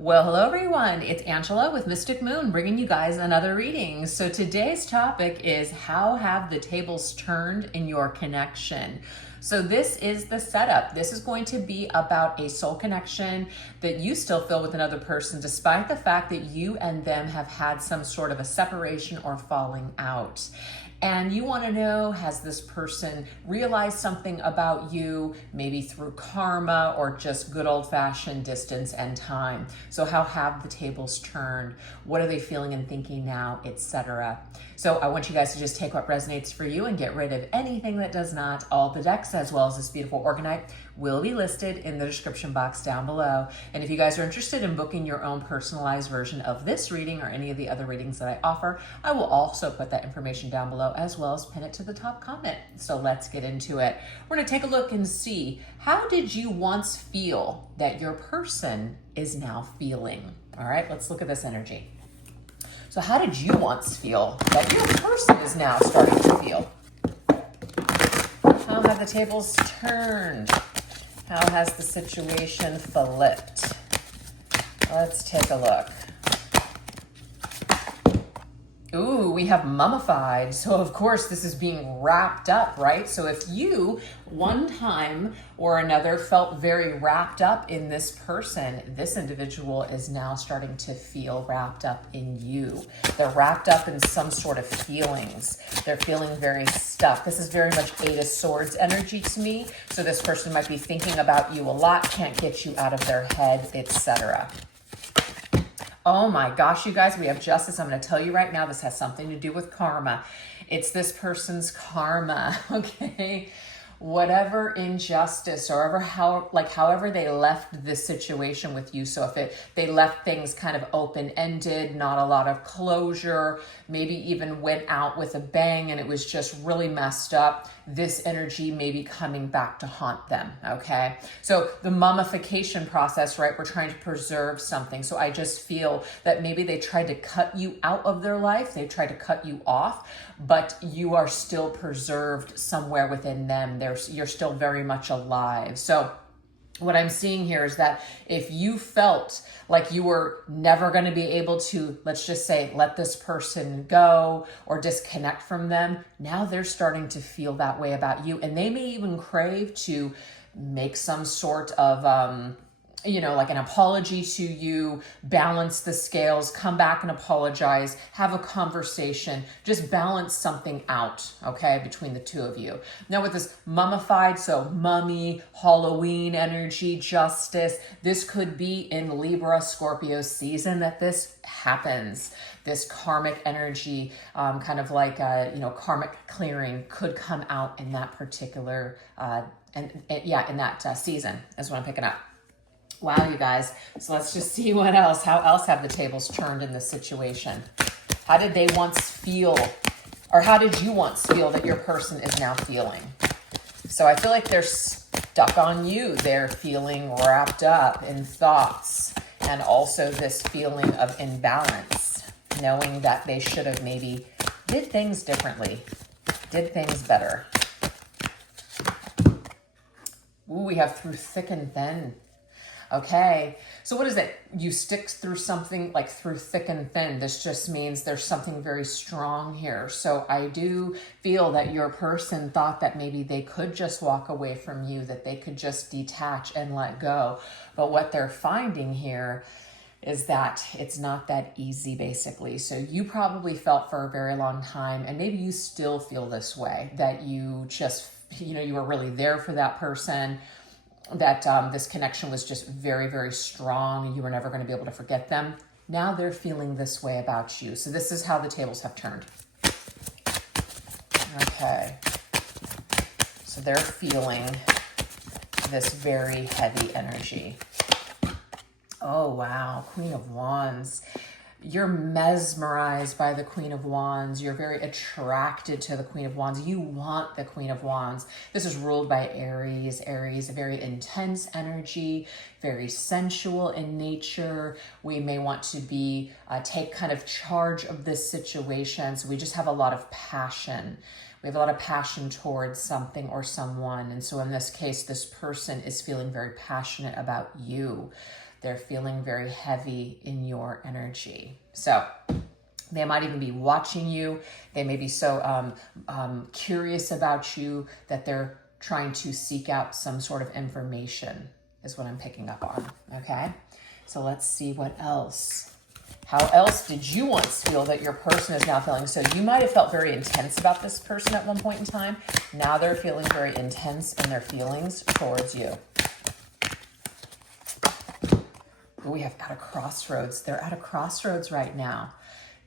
Well, hello everyone. It's Angela with Mystic Moon bringing you guys another reading. So today's topic is how have the tables turned in your connection? So this is the setup. This is going to be about a soul connection that you still feel with another person despite the fact that you and them have had some sort of a separation or falling out. And you want to know, has this person realized something about you, maybe through karma or just good old-fashioned distance and time? So how have the tables turned? What are they feeling and thinking now, etc.? So I want you guys to just take what resonates for you and get rid of anything that does not. All the decks, as well as this beautiful Organite, will be listed in the description box down below. And if you guys are interested in booking your own personalized version of this reading or any of the other readings that I offer, I will also put that information down below as well as pin it to the top comment. So let's get into it. We're going to take a look and see, how did you once feel that your person is now feeling? All right, let's look at this energy. So how did you once feel that your person is now starting to feel? How have the tables turned? How has the situation flipped? Let's take a look. Ooh, we have mummified. So of course this is being wrapped up, right? So if you one time or another felt very wrapped up in this person, this individual is now starting to feel wrapped up in you. They're wrapped up in some sort of feelings. They're feeling very stuck. This is very much Eight of Swords energy to me. So this person might be thinking about you a lot, can't get you out of their head, etc. Oh my gosh, you guys, we have Justice. I'm going to tell you right now, this has something to do with karma. It's this person's karma, okay? Whatever injustice or however they left this situation with you. So if they left things kind of open-ended, not a lot of closure, maybe even went out with a bang and it was just really messed up, this energy may be coming back to haunt them, okay? So the mummification process, right? We're trying to preserve something. So I just feel that maybe they tried to cut you out of their life. They tried to cut you off, but you are still preserved somewhere within them. You're still very much alive. So what I'm seeing here is that if you felt like you were never going to be able to, let's just say, let this person go or disconnect from them, now they're starting to feel that way about you. And they may even crave to make some sort of, like an apology to you, balance the scales, come back and apologize, have a conversation, just balance something out, okay, between the two of you. Now with this mummified, so mummy, Halloween energy, Justice, this could be in Libra, Scorpio season that this happens. This karmic energy, kind of like, karmic clearing could come out in that particular, in that season is what I'm picking up. Wow, you guys. So let's just see what else. How else have the tables turned in this situation? How did they once feel, or how did you once feel that your person is now feeling? So I feel like they're stuck on you. They're feeling wrapped up in thoughts and also this feeling of imbalance, knowing that they should have maybe did things differently, did things better. Ooh, we have through thick and thin. Okay, so what is it? You stick through something like through thick and thin. This just means there's something very strong here. So I do feel that your person thought that maybe they could just walk away from you, that they could just detach and let go. But what they're finding here is that it's not that easy, basically. So you probably felt for a very long time, and maybe you still feel this way, that you just, you were really there for that person, that this connection was just very, very strong. You were never going to be able to forget them. Now they're feeling this way about you. So this is how the tables have turned. Okay. So they're feeling this very heavy energy. Oh, wow. Queen of Wands. You're mesmerized by the Queen of Wands. You're very attracted to the Queen of Wands. You want the Queen of Wands. This is ruled by Aries. Aries, a very intense energy, very sensual in nature. We may want to be, take kind of charge of this situation. So we just have a lot of passion. We have a lot of passion towards something or someone. And so in this case, this person is feeling very passionate about you. They're feeling very heavy in your energy. So they might even be watching you. They may be so curious about you that they're trying to seek out some sort of information, is what I'm picking up on, okay? So let's see what else. How else did you once feel that your person is now feeling? So you might have felt very intense about this person at one point in time. Now they're feeling very intense in their feelings towards you. We have at a crossroads. They're at a crossroads right now.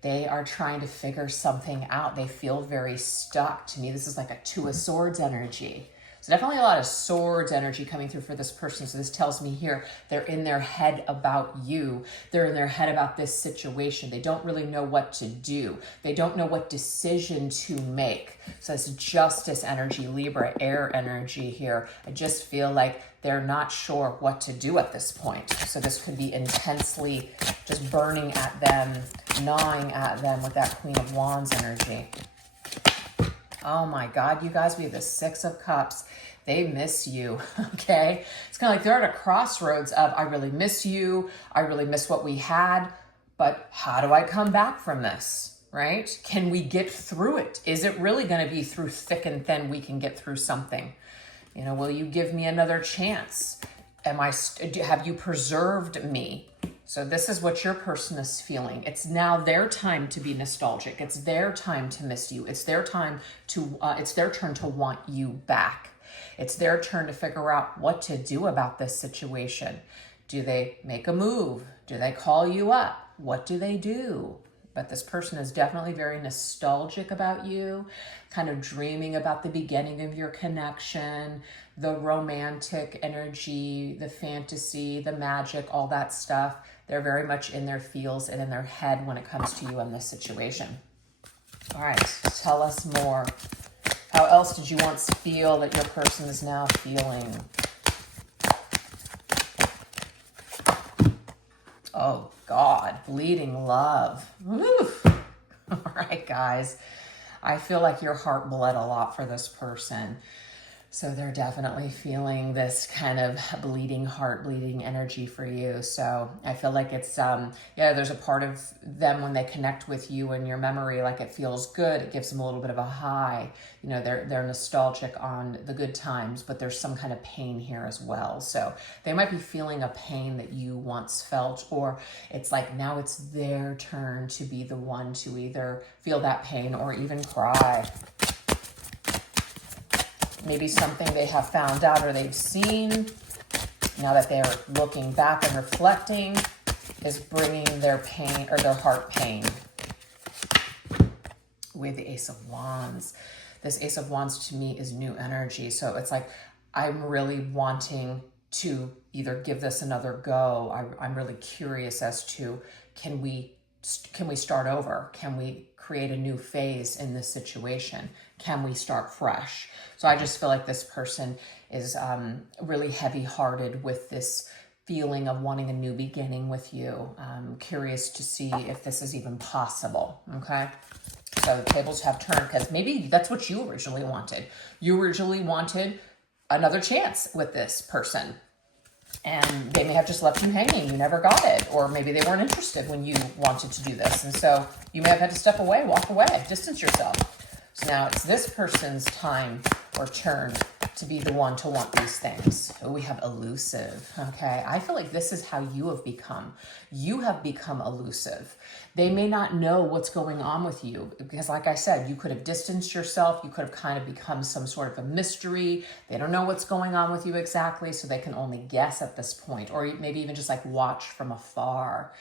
They are trying to figure something out. They feel very stuck. To me, this is like a Two of Swords energy. So definitely a lot of swords energy coming through for this person. So this tells me here, they're in their head about you. They're in their head about this situation. They don't really know what to do. They don't know what decision to make. So it's Justice energy, Libra, air energy here. I just feel like they're not sure what to do at this point. So this could be intensely just burning at them, gnawing at them with that Queen of Wands energy. Oh my God, you guys, we have the Six of Cups. They miss you, okay? It's kind of like they're at a crossroads of, I really miss you. I really miss what we had, but how do I come back from this, right? Can we get through it? Is it really going to be through thick and thin we can get through something? You know, will you give me another chance? Have you preserved me? So this is what your person is feeling. It's now their time to be nostalgic. It's their time to miss you. It's their time to, it's their turn to want you back. It's their turn to figure out what to do about this situation. Do they make a move? Do they call you up? What do they do? But this person is definitely very nostalgic about you, kind of dreaming about the beginning of your connection, the romantic energy, the fantasy, the magic, all that stuff. They're very much in their feels and in their head when it comes to you in this situation. All right, tell us more. How else did you once feel that your person is now feeling? Oh God, bleeding love. Woo. All right, guys. I feel like your heart bled a lot for this person. So they're definitely feeling this kind of bleeding heart, bleeding energy for you. So I feel like it's, there's a part of them when they connect with you and your memory, like it feels good. It gives them a little bit of a high. You know, they're nostalgic on the good times, but there's some kind of pain here as well. So they might be feeling a pain that you once felt, or it's like now it's their turn to be the one to either feel that pain or even cry. Maybe something they have found out or they've seen, now that they're looking back and reflecting, is bringing their pain or their heart pain. With the Ace of Wands. This Ace of Wands to me is new energy. So it's like, I'm really wanting to either give this another go. I'm really curious as to, can we start over? Can we create a new phase in this situation? Can we start fresh? So I just feel like this person is really heavy-hearted with this feeling of wanting a new beginning with you. Curious to see if this is even possible, okay? So the tables have turned because maybe that's what you originally wanted. You originally wanted another chance with this person. And they may have just left you hanging. You never got it. Or maybe they weren't interested when you wanted to do this. And so you may have had to step away, walk away, distance yourself. So now it's this person's time or turn to be the one to want these things. We have elusive, okay? I feel like this is how you have become. You have become elusive. They may not know what's going on with you because, like I said, you could have distanced yourself. You could have kind of become some sort of a mystery. They don't know what's going on with you exactly, so they can only guess at this point, or maybe even just like watch from afar.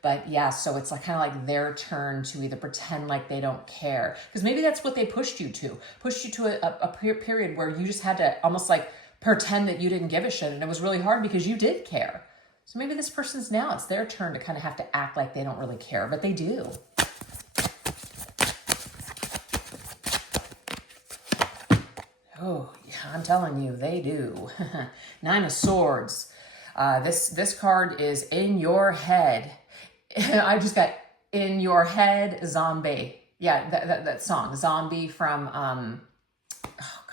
But yeah, so it's like kind of like their turn to either pretend like they don't care. Because maybe that's what they pushed you to a period where you just had to almost like pretend that you didn't give a shit. And it was really hard because you did care. So maybe this person's now, it's their turn to kind of have to act like they don't really care, but they do. Oh, yeah, I'm telling you, they do. Nine of Swords. This card is in your head. I just got in your head, zombie. Yeah, that song, Zombie from, oh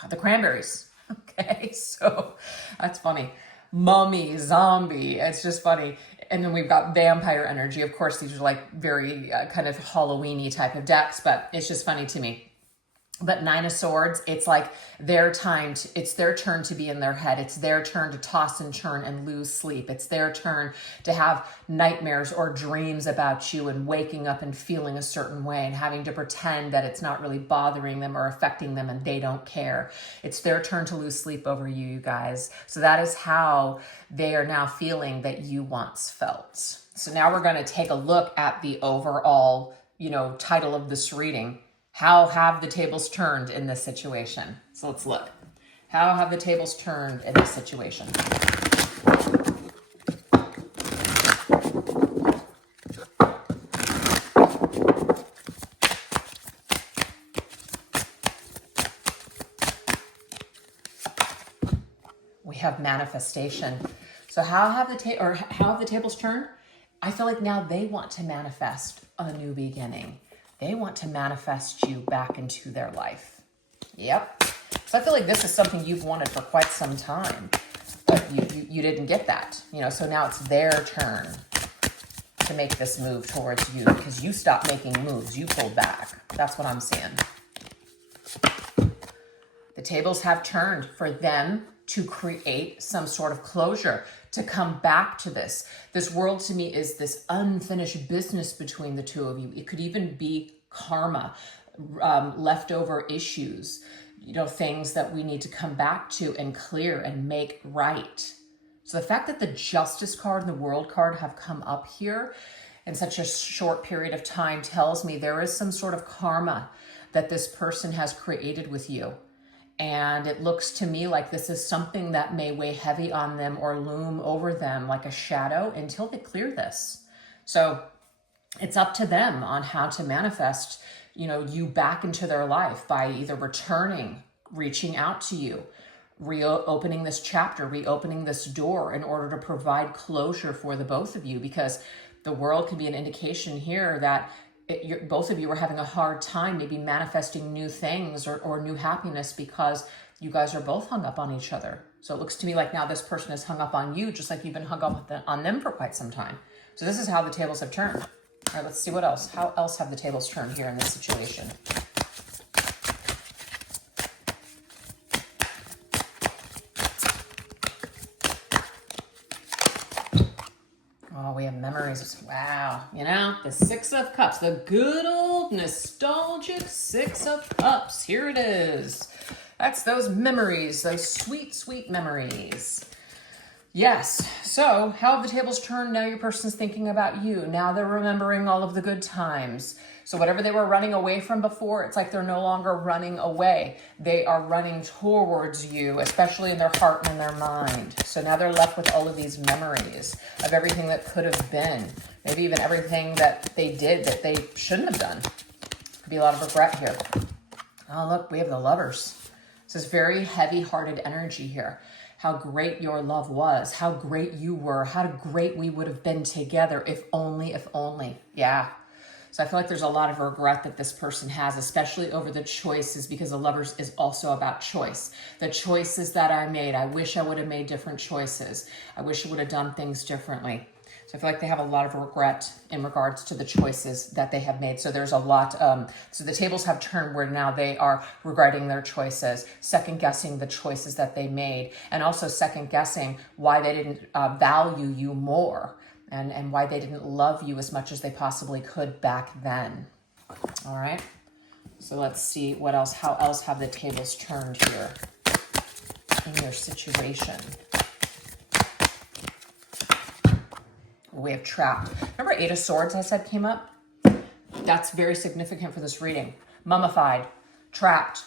God, the Cranberries. Okay, so that's funny. mummy, zombie. It's just funny. And then we've got vampire energy. Of course, these are like very kind of Halloween-y type of decks, but it's just funny to me. But Nine of Swords, it's like it's their turn to be in their head. It's their turn to toss and turn and lose sleep. It's their turn to have nightmares or dreams about you and waking up and feeling a certain way and having to pretend that it's not really bothering them or affecting them and they don't care. It's their turn to lose sleep over you, you guys. So that is how they are now feeling that you once felt. So now we're going to take a look at the overall, title of this reading. How have the tables turned in this situation? So let's look. How have the tables turned in this situation? We have manifestation. So how have the tables turned? I feel like now they want to manifest a new beginning. They want to manifest you back into their life. Yep. So I feel like this is something you've wanted for quite some time, but you didn't get that. So now it's their turn to make this move towards you because you stopped making moves. You pulled back. That's what I'm seeing. The tables have turned for them to create some sort of closure, to come back to this. This world to me is this unfinished business between the two of you. It could even be karma, leftover issues, things that we need to come back to and clear and make right. So the fact that the Justice card and the World card have come up here in such a short period of time tells me there is some sort of karma that this person has created with you. And it looks to me like this is something that may weigh heavy on them or loom over them like a shadow until they clear this. So it's up to them on how to manifest, you back into their life by either returning, reaching out to you, reopening this chapter, reopening this door in order to provide closure for the both of you, because the world can be an indication here that both of you are having a hard time maybe manifesting new things or new happiness because you guys are both hung up on each other. So it looks to me like now this person is hung up on you just like you've been hung up on them for quite some time. So this is how the tables have turned. All right, let's see what else. How else have the tables turned here in this situation? Oh, we have memories. Wow. The Six of Cups, the good old nostalgic Six of Cups. Here it is. That's those memories, those sweet, sweet memories. Yes. So how have the tables turned? Now your person's thinking about you. Now they're remembering all of the good times. So whatever they were running away from before, it's like they're no longer running away. They are running towards you, especially in their heart and in their mind. So now they're left with all of these memories of everything that could have been. Maybe even everything that they did that they shouldn't have done. Could be a lot of regret here. Oh, look, we have the Lovers. This is very heavy-hearted energy here. How great your love was, how great you were, how great we would have been together if only, if only. Yeah. So I feel like there's a lot of regret that this person has, especially over the choices, because the Lovers is also about choice. The choices that I made, I wish I would have made different choices. I wish I would have done things differently. So I feel like they have a lot of regret in regards to the choices that they have made. So there's a lot, so the tables have turned where now they are regretting their choices, second guessing the choices that they made, and also second guessing why they didn't value you more. And why they didn't love you as much as they possibly could back then. All right. So let's see what else, how else have the tables turned here in your situation. We have trapped. Remember Eight of Swords I said came up? That's very significant for this reading. Mummified, trapped.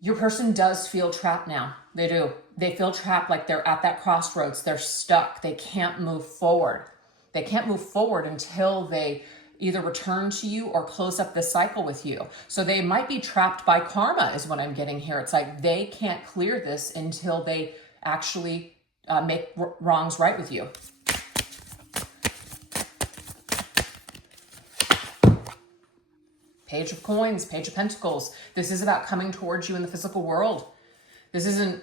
Your person does feel trapped now. They do. They feel trapped, like they're at that crossroads. They're stuck. They can't move forward. They can't move forward until they either return to you or close up the cycle with you. So they might be trapped by karma is what I'm getting here. It's like they can't clear this until they actually make wrongs right with you. Page of Coins, Page of Pentacles. This is about coming towards you in the physical world. This isn't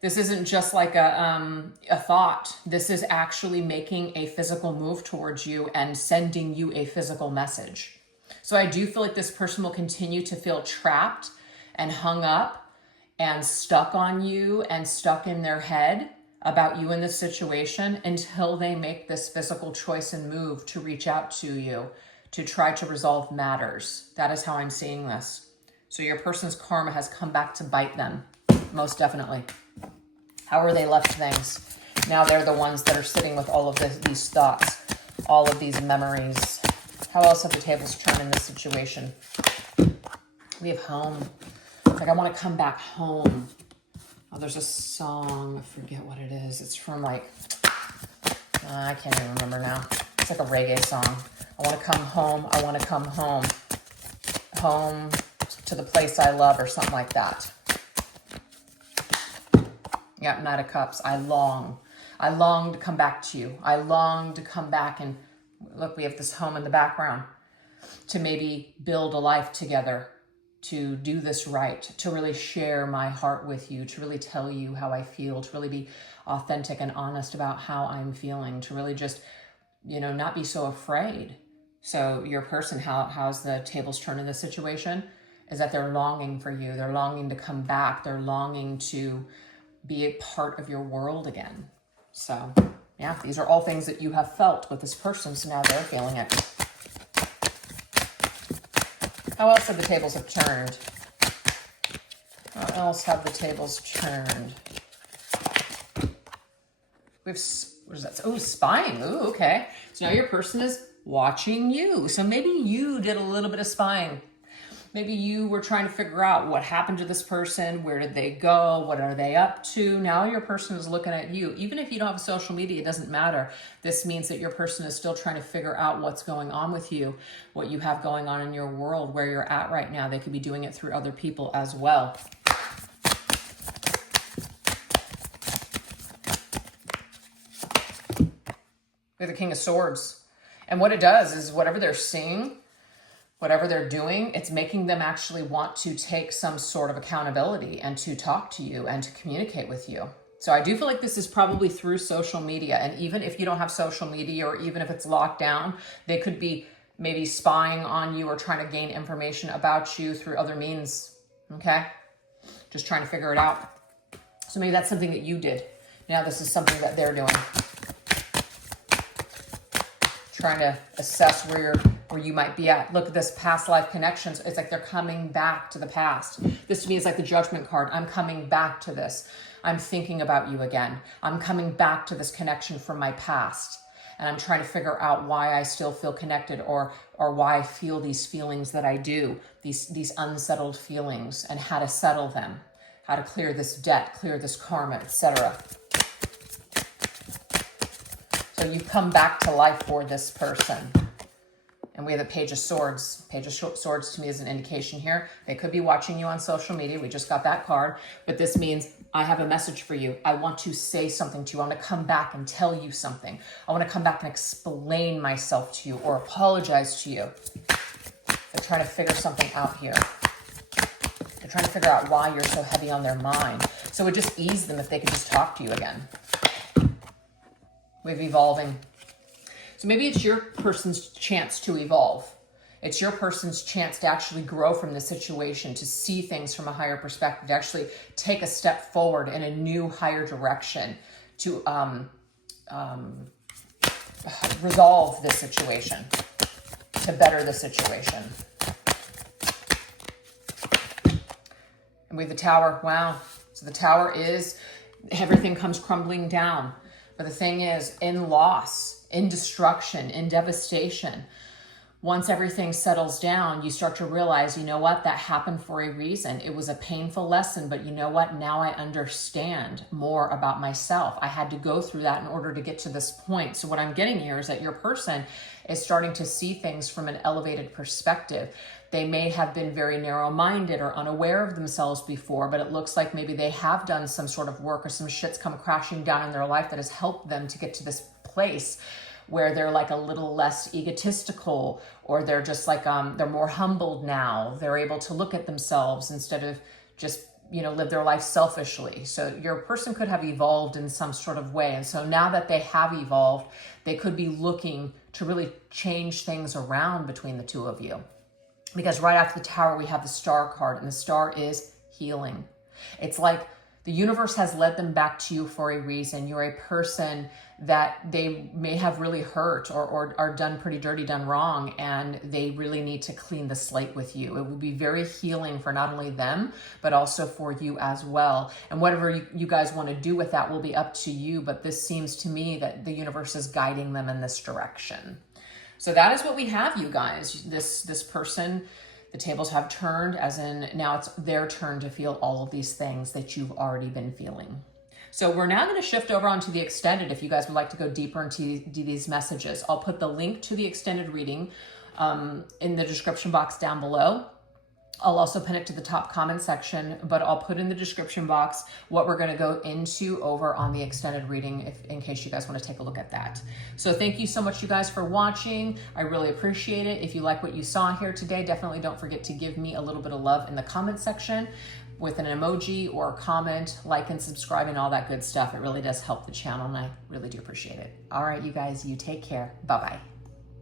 This isn't just like a thought. This is actually making a physical move towards you and sending you a physical message. So I do feel like this person will continue to feel trapped and hung up and stuck on you and stuck in their head about you in this situation until they make this physical choice and move to reach out to you to try to resolve matters. That is how I'm seeing this. So your person's karma has come back to bite them, most definitely. How are they left things? Now they're the ones that are sitting with all of these thoughts, all of these memories. How else have the tables turned in this situation? We have home. Like, I want to come back home. Oh, there's a song. I forget what it is. It's from like, I can't even remember now. It's like a reggae song. I want to come home. I want to come home. Home to the place I love, or something like that. Yeah, Knight of Cups. I long to come back to you. I long to come back, and look, we have this home in the background, to maybe build a life together, to do this right, to really share my heart with you, to really tell you how I feel, to really be authentic and honest about how I'm feeling, to really just, not be so afraid. So your person, how's the tables turned in this situation? Is that they're longing for you. They're longing to come back. They're longing to be a part of your world again. So yeah, these are all things that you have felt with this person. So now they're feeling it. How else have the tables have turned? How else have the tables turned? We have, what is that? Oh, spying. Ooh, okay. So now your person is watching you. So maybe you did a little bit of spying. Maybe you were trying to figure out what happened to this person. Where did they go? What are they up to? Now your person is looking at you. Even if you don't have social media, it doesn't matter. This means that your person is still trying to figure out what's going on with you, what you have going on in your world, where you're at right now. They could be doing it through other people as well. We have the King of Swords. And what it does is whatever they're seeing, whatever they're doing, it's making them actually want to take some sort of accountability and to talk to you and to communicate with you. So I do feel like this is probably through social media. And even if you don't have social media, or even if it's locked down, they could be maybe spying on you or trying to gain information about you through other means. Okay? Just trying to figure it out. So maybe that's something that you did. Now this is something that they're doing. Trying to assess where you might be at. Look at this, past life connections. It's like they're coming back to the past. This to me is like the Judgment card. I'm coming back to this. I'm thinking about you again. I'm coming back to this connection from my past. And I'm trying to figure out why I still feel connected, or why I feel these feelings that I do, these unsettled feelings, and how to settle them, how to clear this debt, clear this karma, etc. So you come back to life for this person. And we have the Page of Swords. Page of Swords to me is an indication here. They could be watching you on social media. We just got that card. But this means I have a message for you. I want to say something to you. I want to come back and tell you something. I want to come back and explain myself to you or apologize to you. They're trying to figure something out here. They're trying to figure out why you're so heavy on their mind. So it would just ease them if they could just talk to you again. We have evolving. So maybe it's your person's chance to evolve. It's your person's chance to actually grow from the situation, to see things from a higher perspective, to actually take a step forward in a new, higher direction, to resolve this situation, to better the situation. And we have the Tower. Wow. So the Tower is, everything comes crumbling down. But the thing is, in loss, in destruction, in devastation, once everything settles down, you start to realize, you know what, that happened for a reason. It was a painful lesson, but you know what, now I understand more about myself. I had to go through that in order to get to this point. So what I'm getting here is that your person is starting to see things from an elevated perspective. They may have been very narrow-minded or unaware of themselves before, but it looks like maybe they have done some sort of work, or some shit's come crashing down in their life that has helped them to get to this place where they're like a little less egotistical, or they're just like, they're more humbled now. They're able to look at themselves instead of just live their life selfishly. So your person could have evolved in some sort of way. And so now that they have evolved, they could be looking to really change things around between the two of you. Because right after the Tower, we have the Star card, and the Star is healing. It's like the universe has led them back to you for a reason. You're a person that they may have really hurt or are done pretty dirty, done wrong, and they really need to clean the slate with you. It will be very healing for not only them, but also for you as well. And whatever you guys want to do with that will be up to you, but this seems to me that the universe is guiding them in this direction. So that is what we have, you guys. This person, the tables have turned, as in now it's their turn to feel all of these things that you've already been feeling. So we're now going to shift over onto the extended if you guys would like to go deeper into these messages. I'll put the link to the extended reading in the description box down below. I'll also pin it to the top comment section, but I'll put in the description box what we're going to go into over on the extended reading in case you guys want to take a look at that. So thank you so much, you guys, for watching. I really appreciate it. If you like what you saw here today, definitely don't forget to give me a little bit of love in the comment section with an emoji or a comment, like and subscribe and all that good stuff. It really does help the channel, and I really do appreciate it. All right, you guys, you take care. Bye-bye.